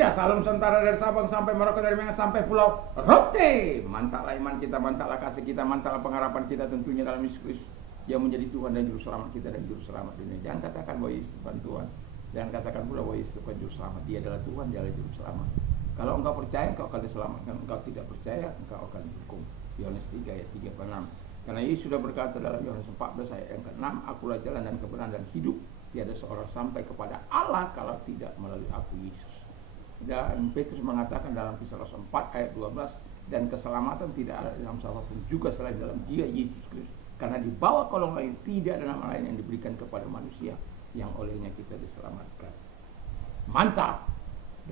Indonesia, salam sentara dari Sabang sampai Merauke, dari Medan sampai Pulau Rote. Mantaplah iman kita, mantaplah kasih kita, mantaplah pengharapan kita tentunya dalam Yesus Kristus yang menjadi Tuhan dan Juru Selamat kita dan Juru Selamat dunia. Jangan katakan bahwa Yesus bukan Tuhan. Jangan katakan pula bahwa Yesus bukan Juru Selamat. Dia adalah Tuhan, dia adalah Juru Selamat. Kalau engkau percaya, engkau akan diselamatkan. Engkau tidak percaya, engkau akan dihukum. Yohanes 3 ayat 3 ke 6. Karena Yesus sudah berkata dalam Yohanes 14 ayat yang ke-6, akulah jalan dan kebenaran dan hidup. Tiada seorang sampai kepada Allah kalau tidak melalui aku, Yesus. Dan Petrus mengatakan dalam Kisah Rasul 4 ayat 12, dan keselamatan tidak ada dalam siapapun juga selain dalam Dia Yesus Kristus. Karena di bawah kolong lain tidak ada nama lain yang diberikan kepada manusia yang olehnya kita diselamatkan. Mantap.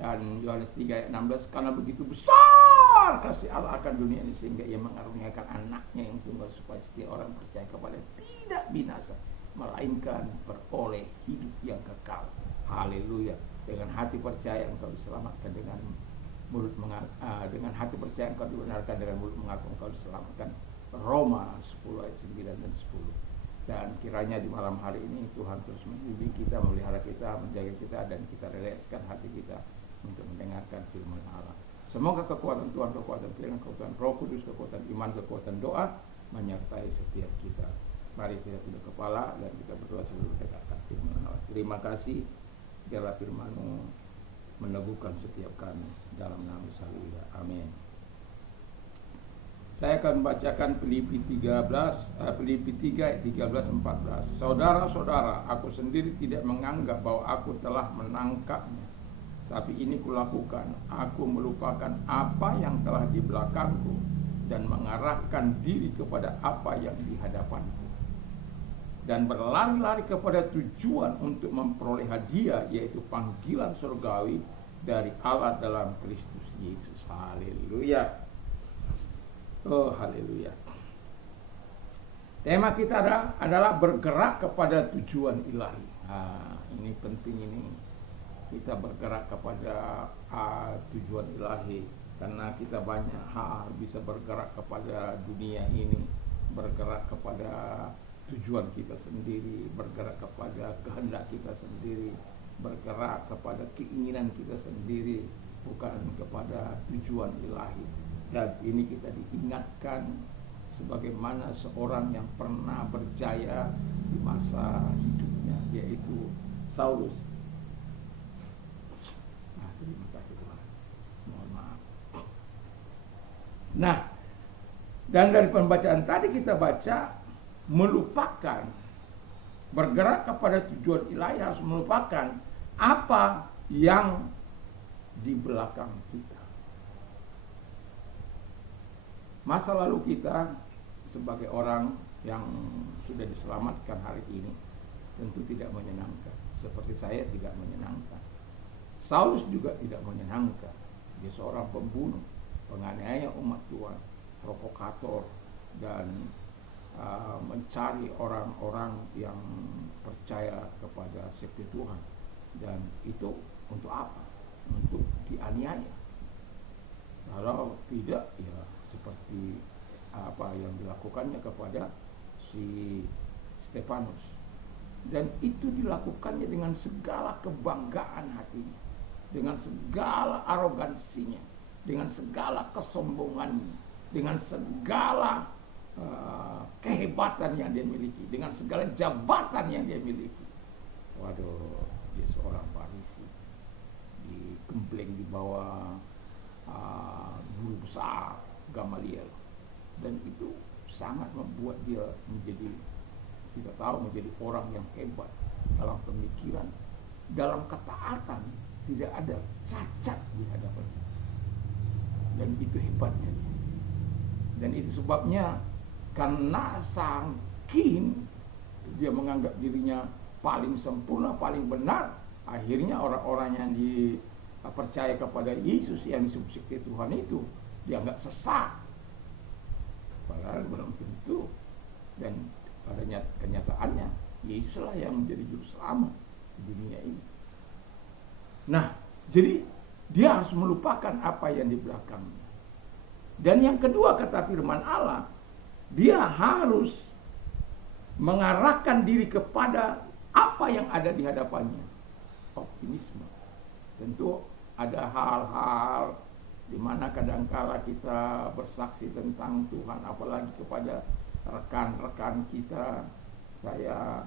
Dan Yohanes 3 ayat 16, karena begitu besar kasih Allah akan dunia ini sehingga Ia mengaruniakan anaknya yang tunggal supaya setiap orang percaya kepada tidak binasa, melainkan beroleh hidup yang kekal. Haleluya. Dengan hati percaya engkau diselamatkan, dengan mulut dengan hati percaya engkau dibenarkan, dengan mulut mengaku engkau diselamatkan. Roma 10 ayat 9 dan 10. Dan kiranya di malam hari ini Tuhan terus membimbing kita, memelihara kita, menjaga kita, dan kita rilekskan hati kita untuk mendengarkan firman Allah. Semoga kekuatan Tuhan, kekuatan firman, kekuatan Roh Kudus, kekuatan iman, kekuatan doa menyertai setiap kita. Mari kita tunduk kepala dan kita berdoa sebelum mendengarkan firman Allah. Terima kasih, biarlah firman-Mu meneguhkan setiap kami dalam nama Yesus. Haleluya. Amin. Saya akan membacakan Filipi 3 ayat 13-14. Saudara-saudara, aku sendiri tidak menganggap bahwa aku telah menangkapnya, tapi ini kulakukan, aku melupakan apa yang telah di belakangku dan mengarahkan diri kepada apa yang di hadapanku, dan berlari-lari kepada tujuan untuk memperoleh hadiah, yaitu panggilan surgawi dari Allah dalam Kristus Yesus. Haleluya. Oh, haleluya. Tema kita adalah bergerak kepada tujuan ilahi. Ini penting ini. Kita bergerak kepada tujuan ilahi, karena kita banyak hal bisa bergerak kepada dunia ini, bergerak kepada tujuan kita sendiri, bergerak kepada kehendak kita sendiri, bergerak kepada keinginan kita sendiri, bukan kepada tujuan ilahi. Dan ini kita diingatkan sebagaimana seorang yang pernah berjaya di masa hidupnya, yaitu Saulus. Terima kasih Tuhan. Mohon maaf. Nah, dan dari pembacaan tadi kita baca, melupakan, bergerak kepada tujuan ilahi harus melupakan apa yang di belakang kita. Masa lalu kita sebagai orang yang sudah diselamatkan hari ini tentu tidak menyenangkan. Seperti saya tidak menyenangkan. Saulus juga tidak menyenangkan. Dia seorang pembunuh, penganiaya umat Tuhan, provokator, dan mencari orang-orang yang percaya kepada sekte Tuhan. Dan itu untuk apa? Untuk dianiaya. Kalau tidak, ya seperti apa yang dilakukannya kepada si Stefanus. Dan itu dilakukannya dengan segala kebanggaan hatinya, dengan segala arogansinya, dengan segala kesombongannya, dengan segala kehebatan yang dia miliki, dengan segala jabatan yang dia miliki. Waduh, dia seorang Farisi, digembleng di bawah guru besar Gamaliel, dan itu sangat membuat dia menjadi, kita tahu, menjadi orang yang hebat dalam pemikiran, dalam ketaatan, tidak ada cacat di hadapannya. Dan itu hebatnya. Dan itu sebabnya, karena saking dia menganggap dirinya paling sempurna, paling benar, akhirnya orang-orang yang dipercaya kepada Yesus yang disebut sekte Tuhan itu dianggap sesat, padahal belum tentu. Dan pada kenyataannya Yesuslah yang menjadi juru selamat di dunia ini. Nah, jadi dia harus melupakan apa yang di belakangnya. Dan yang kedua, kata firman Allah, dia harus mengarahkan diri kepada apa yang ada di hadapannya. Optimisme. Tentu ada hal-hal di mana kadangkala kita bersaksi tentang Tuhan, apalagi kepada rekan-rekan kita. Saya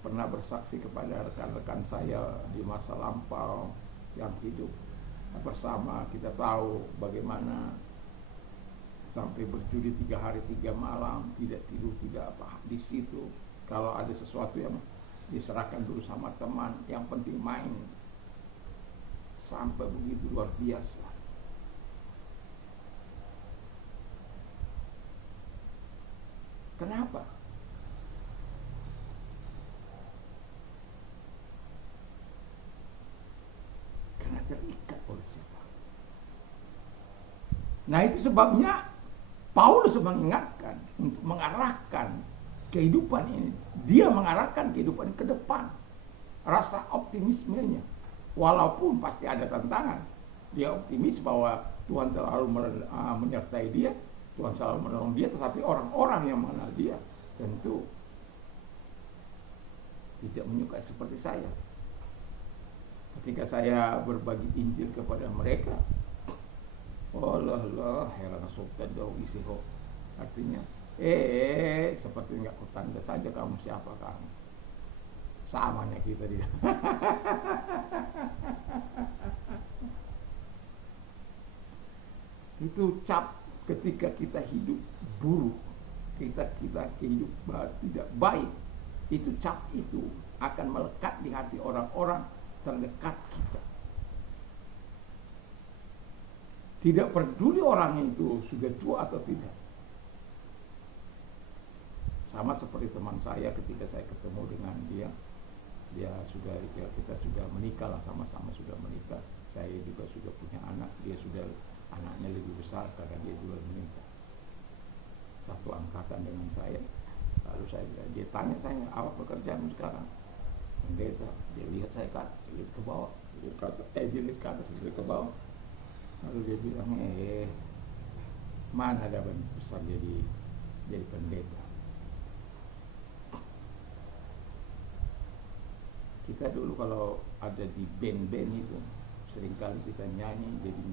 pernah bersaksi kepada rekan-rekan saya di masa lampau yang hidup bersama. Kita tahu bagaimana sampai berjudi 3 hari 3 malam, tidak tidur, tidak apa. Di situ kalau ada sesuatu yang diserahkan dulu sama teman, yang penting main. Sampai begitu luar biasa. Kenapa? Karena terikat oleh setan. Nah, itu sebabnya Paulus mengingatkan untuk mengarahkan kehidupan ini. Dia mengarahkan kehidupan ke depan. Rasa optimismenya. Walaupun pasti ada tantangan. Dia optimis bahwa Tuhan selalu menyertai dia. Tuhan selalu menolong dia. Tetapi orang-orang yang mengenal dia tentu tidak menyukai seperti saya. Ketika saya berbagi Injil kepada mereka, Allah heran sultan jauh isi kok. Artinya seperti enggak kutanda saja kamu siapa kamu. Samanya kita dia. Itu cap ketika kita hidup buruk, kita hidup tidak baik. Itu cap itu akan melekat di hati orang-orang terdekat kita. Tidak peduli orang itu sudah tua atau tidak. Sama seperti teman saya ketika saya ketemu dengan dia kita sudah menikah lah, sama-sama sudah menikah. Saya juga sudah punya anak, dia sudah anaknya lebih besar karena dia juga menikah. Satu angkatan dengan saya. Lalu dia tanya saya, apa pekerjaanmu sekarang? Pendeta. Dia lihat saya ke atas, dia lihat ke bawah. Dia lihat ke atas, dia lihat ke bawah. Lalu dia bilang, mana ada besar jadi pendeta. Kita dulu kalau ada di band-band itu, seringkali kita nyanyi jadi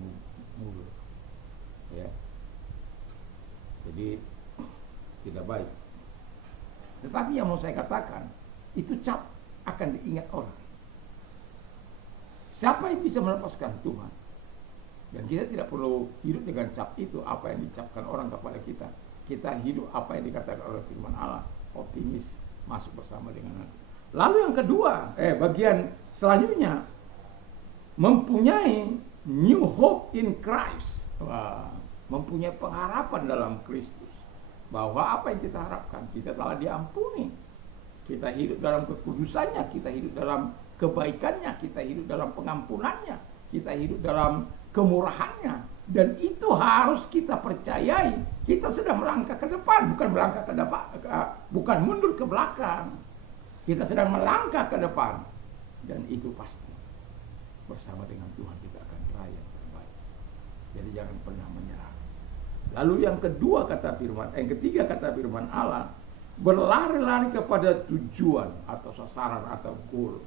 mulur. Ya. Jadi tidak baik. Tetapi yang mau saya katakan, itu cap akan diingat orang. Siapa yang bisa melepaskan Tuhan? Dan kita tidak perlu hidup dengan cap itu, apa yang dicapkan orang kepada kita. Kita hidup apa yang dikatakan oleh firman Allah, optimis, masuk bersama dengan aku. Lalu yang kedua, bagian selanjutnya, mempunyai new hope in Christ. Mempunyai pengharapan dalam Kristus. Bahwa apa yang kita harapkan, kita telah diampuni. Kita hidup dalam kekudusannya, kita hidup dalam kebaikannya, kita hidup dalam pengampunannya, kita hidup dalam kemurahannya. Dan itu harus kita percayai. Kita sedang melangkah ke depan, bukan melangkah ke depan, bukan mundur ke belakang. Kita sedang melangkah ke depan. Dan itu pasti bersama dengan Tuhan kita akan raya yang terbaik. Jadi jangan pernah menyerah. Lalu yang ketiga kata firman Allah, berlari-lari kepada tujuan atau sasaran atau goal.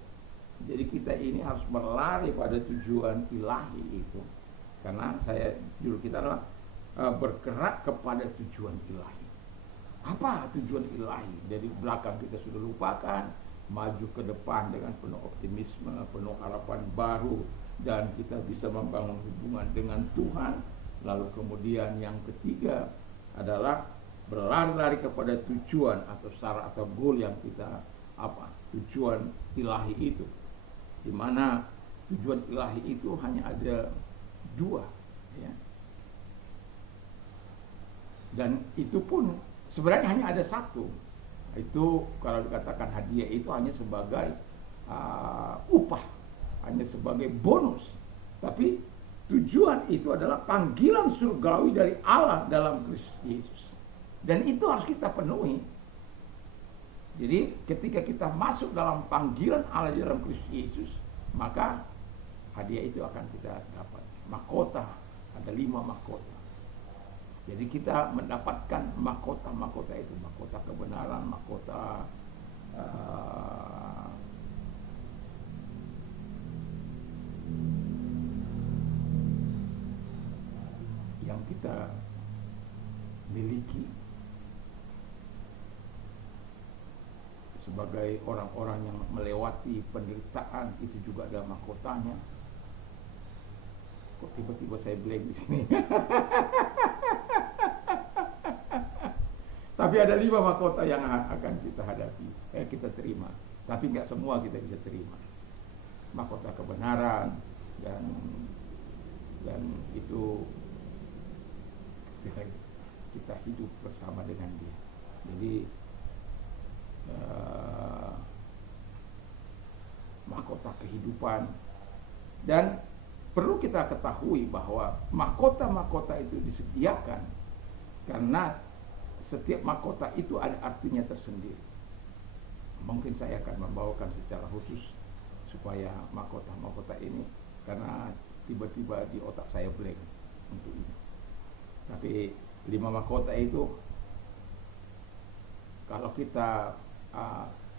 Jadi kita ini harus berlari pada tujuan ilahi itu. Karena judul kita adalah bergerak kepada tujuan ilahi. Apa tujuan ilahi? Dari belakang kita sudah lupakan, maju ke depan dengan penuh optimisme, penuh harapan baru, dan kita bisa membangun hubungan dengan Tuhan. Lalu kemudian yang ketiga adalah berlari-lari kepada tujuan atau syarat atau goal yang kita tujuan ilahi itu. Di mana tujuan ilahi itu hanya ada 2, ya. Dan itu pun sebenarnya hanya ada 1. Itu kalau dikatakan hadiah itu hanya sebagai upah, hanya sebagai bonus. Tapi tujuan itu adalah panggilan surgawi dari Allah dalam Kristus Yesus. Dan itu harus kita penuhi. Jadi ketika kita masuk dalam panggilan Allah dalam Kristus Yesus, maka hadiah itu akan kita dapat. Mahkota, ada 5 mahkota. Jadi kita mendapatkan mahkota-mahkota itu, mahkota kebenaran, mahkota kita miliki sebagai orang-orang yang melewati penderitaan, itu juga ada mahkotanya. Kok tiba-tiba saya blank di sini? Tapi ada 5 mahkota yang akan kita hadapi, kita terima. Tapi nggak semua kita bisa terima. Mahkota kebenaran dan itu kita hidup bersama dengan Dia. Jadi mahkota kehidupan, dan perlu kita ketahui bahwa mahkota-mahkota itu disediakan karena setiap mahkota itu ada artinya tersendiri. Mungkin saya akan membawakan secara khusus supaya mahkota-mahkota ini, karena tiba-tiba di otak saya blank untuk ini. Tapi 5 mahkota itu kalau kita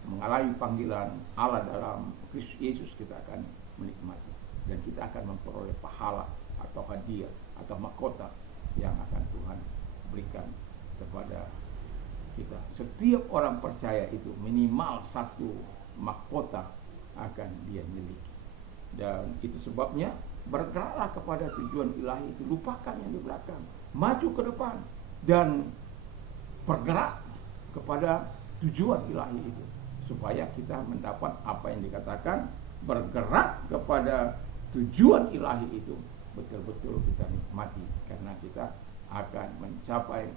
mengalami panggilan Allah dalam Kristus Yesus, kita akan menikmati dan kita akan memperoleh pahala atau hadiah atau mahkota yang akan Tuhan berikan kepada kita. Setiap orang percaya itu minimal 1 mahkota akan dia miliki, dan itu sebabnya bergeraklah kepada tujuan ilahi itu. Lupakan yang di belakang, maju ke depan dan bergerak kepada tujuan ilahi itu, supaya kita mendapat apa yang dikatakan bergerak kepada tujuan ilahi itu betul-betul kita nikmati, karena kita akan mencapai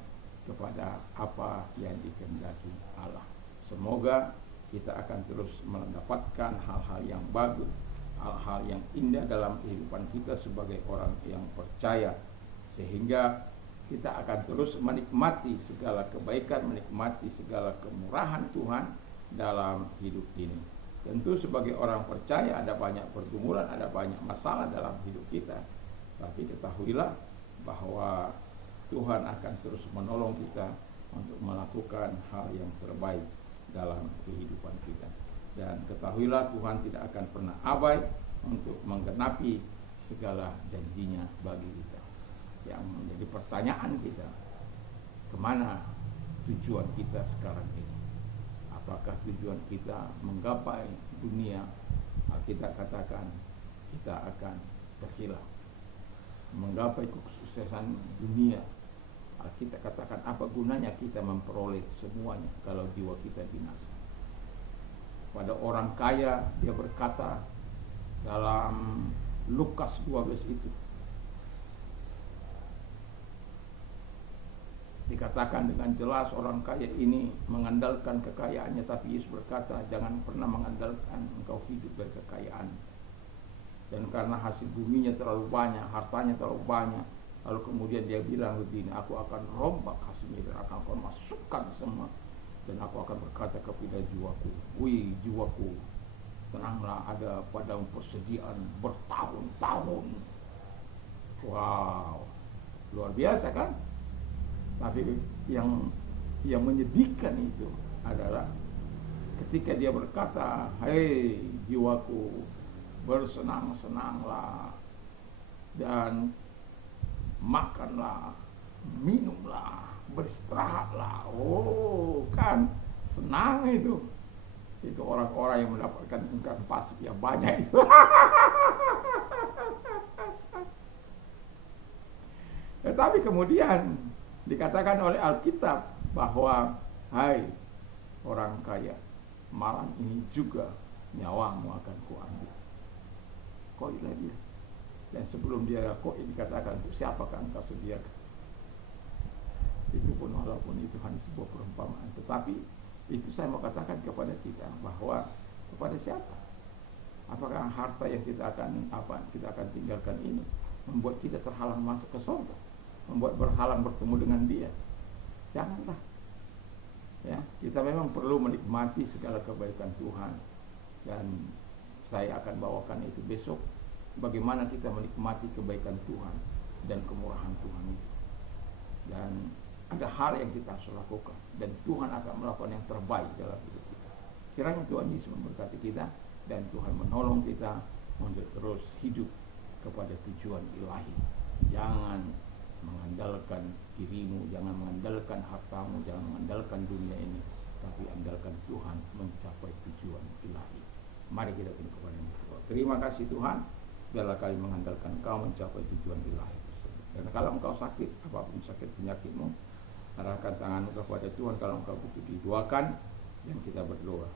kepada apa yang dikehendaki Allah. Semoga kita akan terus mendapatkan hal-hal yang bagus, hal-hal yang indah dalam kehidupan kita sebagai orang yang percaya, sehingga kita akan terus menikmati segala kebaikan, menikmati segala kemurahan Tuhan dalam hidup ini. Tentu sebagai orang percaya ada banyak pergumulan, ada banyak masalah dalam hidup kita, tapi ketahuilah bahwa Tuhan akan terus menolong kita untuk melakukan hal yang terbaik dalam kehidupan kita. Dan ketahuilah Tuhan tidak akan pernah abai untuk menggenapi segala janjinya bagi kita. Yang menjadi pertanyaan kita, kemana tujuan kita sekarang ini? Apakah tujuan kita menggapai dunia? Kita katakan kita akan terhilang. Menggapai kesuksesan dunia, kita katakan apa gunanya kita memperoleh semuanya kalau jiwa kita binasa. Pada orang kaya, dia berkata dalam Lukas 12 itu, dikatakan dengan jelas orang kaya ini mengandalkan kekayaannya, tapi Yesus berkata jangan pernah mengandalkan engkau hidup dari kekayaan. Dan karena hasil buminya terlalu banyak, hartanya terlalu banyak, lalu kemudian dia bilang begini, aku akan rombak hasilnya dan akan kau masukkan semua, dan aku akan berkata kepada jiwaku, wih jiwaku, tenanglah, ada padamu persediaan bertahun-tahun. Wow, luar biasa kan? Tapi yang menyedihkan itu adalah ketika dia berkata, hei jiwaku, bersenang-senanglah dan makanlah, minumlah, beristirahatlah. Oh, kan senang itu. Itu orang-orang yang mendapatkan ungkapan pasif yang banyak itu. Tetapi kemudian dikatakan oleh Alkitab bahwa hai orang kaya, malam ini juga nyawamu akan kuambil. Koilah dia. Dan sebelum dia koi dikatakan, siapakah engkau sediakan? Itu pun walaupun itu hanya sebuah perumpamaan, tetapi itu saya mau katakan kepada kita bahwa kepada siapa? Apakah harta yang kita akan tinggalkan ini membuat kita terhalang masuk ke surga, membuat berhalang bertemu dengan Dia? Janganlah. Ya, kita memang perlu menikmati segala kebaikan Tuhan, dan saya akan bawakan itu besok, bagaimana kita menikmati kebaikan Tuhan dan kemurahan Tuhan itu. Dan ada hal yang kita harus lakukan, dan Tuhan akan melakukan yang terbaik dalam hidup kita. Kiranya Tuhan Yesus memberkati kita, dan Tuhan menolong kita untuk terus hidup kepada tujuan ilahi. Jangan mengandalkan dirimu, jangan mengandalkan hartamu, jangan mengandalkan dunia ini, tapi andalkan Tuhan mencapai tujuan ilahi. Mari kita tunduk kepada Tuhan. Terima kasih Tuhan, biarlah kami mengandalkan Engkau mencapai tujuan ilahi tersebut. Dan kalau engkau sakit, apapun sakit penyakitmu, arahkan tanganmu kepada Tuhan. Kalau engkau butuh didoakan, dan kita berdoa.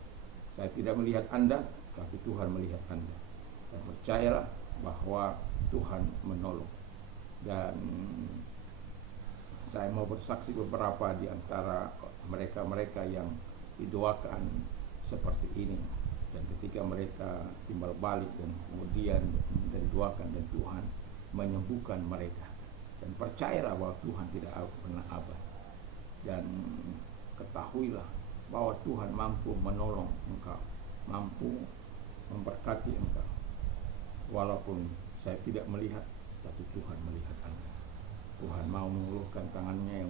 Saya tidak melihat Anda, tapi Tuhan melihat Anda. Dan percayalah bahwa Tuhan menolong. Dan saya mau bersaksi beberapa di antara mereka-mereka yang didoakan seperti ini. Dan ketika mereka timbal balik dan kemudian didoakan dan Tuhan menyembuhkan mereka. Dan percayalah bahwa Tuhan tidak pernah abad. Dan ketahuilah bahwa Tuhan mampu menolong engkau, mampu memberkati engkau. Walaupun saya tidak melihat, tapi Tuhan melihat Anda. Tuhan mau mengulurkan tangannya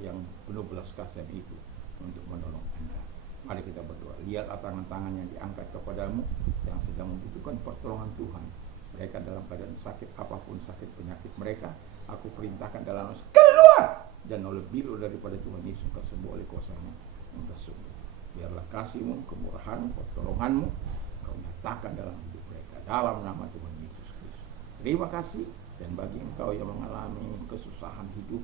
yang penuh belas kasihan itu untuk menolong Anda. Mari kita berdoa. Lihatlah tangan-tangan yang diangkat kepadamu yang sedang membutuhkan pertolongan Tuhan. Mereka dalam keadaan sakit apapun, sakit penyakit mereka, aku perintahkan dalam keluar dan oleh bilu daripada Tuhan Yesus, engkau sembuh oleh kuasa-Mu, engkau sembuh. Biarlah kasih-Mu, kemurahan-Mu, pertolongan-Mu engkau nyatakan dalam hidup mereka dalam nama Tuhan Yesus Kristus. Terima kasih. Dan bagi engkau yang mengalami kesusahan hidup,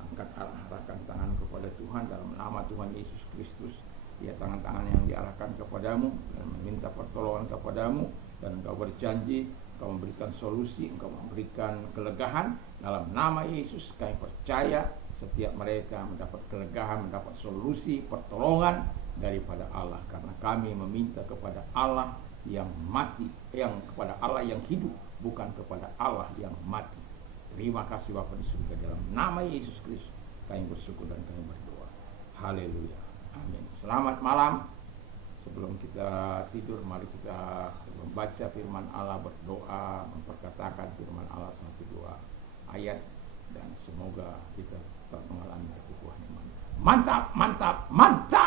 angkat arahkan tangan kepada Tuhan dalam nama Tuhan Yesus Kristus. Ya, tangan-tangan yang diarahkan kepadamu dan meminta pertolongan kepadamu, dan engkau berjanji engkau memberikan solusi, engkau memberikan kelegahan dalam nama Yesus. Kami percaya setiap mereka mendapat kelegahan, mendapat solusi, pertolongan daripada Allah, karena kami meminta kepada Allah yang mati, yang kepada Allah yang hidup, bukan kepada Allah yang mati. Terima kasih Bapa di surga, dalam nama Yesus Kristus kami bersyukur dan kami berdoa. Haleluya. Amin. Selamat malam. Sebelum kita tidur, mari kita membaca firman Allah, berdoa, memperkatakan firman Allah 1-2 ayat, dan semoga kita tetap mengalami keteguhan iman. Mantap, mantap, mantap.